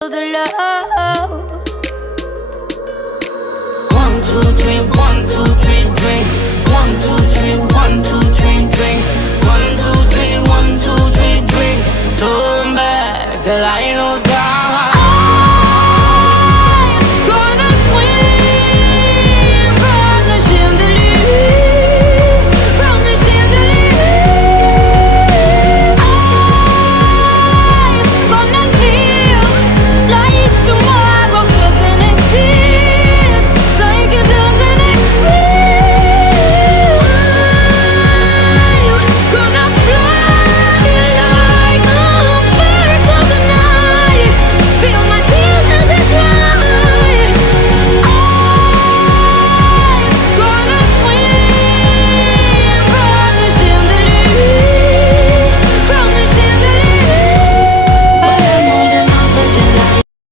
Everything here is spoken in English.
the love. 1, 2, 3, 1, 2, 3, drink. 1, 2, 3, 1, 2, 3, drink. 1, 2, 3, 1, 2, 3, drink. Turn back till I lose God.